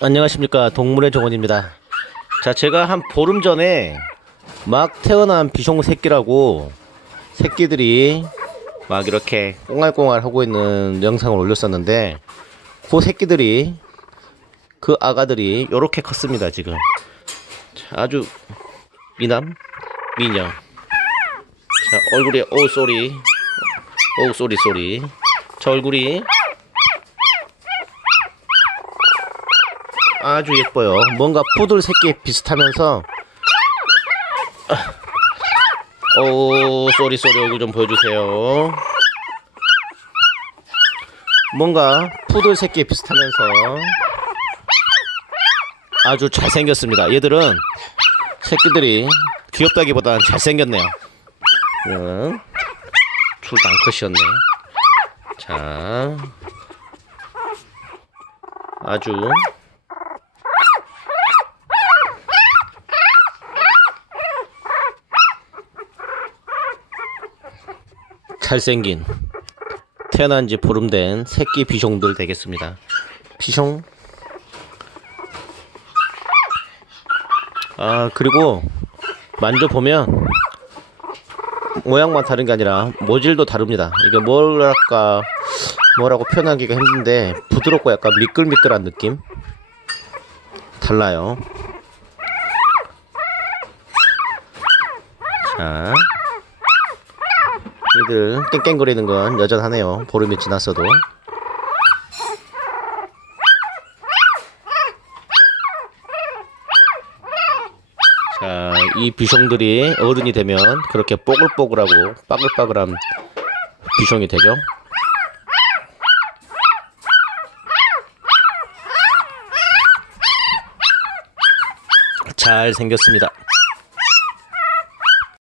안녕하십니까. 동물의 정원입니다. 자 제가 한 보름 전에 막 태어난 비숑 새끼라고 새끼들이 막 이렇게 꽁알꽁알 하고 있는 영상을 올렸었는데 그 새끼들이 그 아가들이 요렇게 컸습니다 지금. 자, 아주 미남 미녀. 자 얼굴에 오 쏘리 오 쏘리 쏘리. 저 얼굴이 아주 예뻐요. 뭔가 푸들 새끼 비슷하면서 오 쏘리 쏘리 얼굴 좀 보여주세요. 뭔가 푸들 새끼 비슷하면서 아주 잘생겼습니다. 얘들은 새끼들이 귀엽다기보다는 잘생겼네요. 응. 둘다 앙컷이었네. 자, 아주 잘생긴 태어난 지 보름 된 새끼 비숑들 되겠습니다. 비숑. 아, 그리고 만져보면 모양만 다른 게 아니라 모질도 다릅니다. 이게 뭐랄까, 뭐라고 표현하기가 힘든데 부드럽고 약간 미끌미끌한 느낌? 달라요. 자. 얘들 깽깽거리는 건 여전하네요. 보름이 지났어도. 자, 이 비숑들이 어른이 되면 그렇게 뽀글뽀글하고 빠글빠글한 비숑이 되죠. 잘 생겼습니다.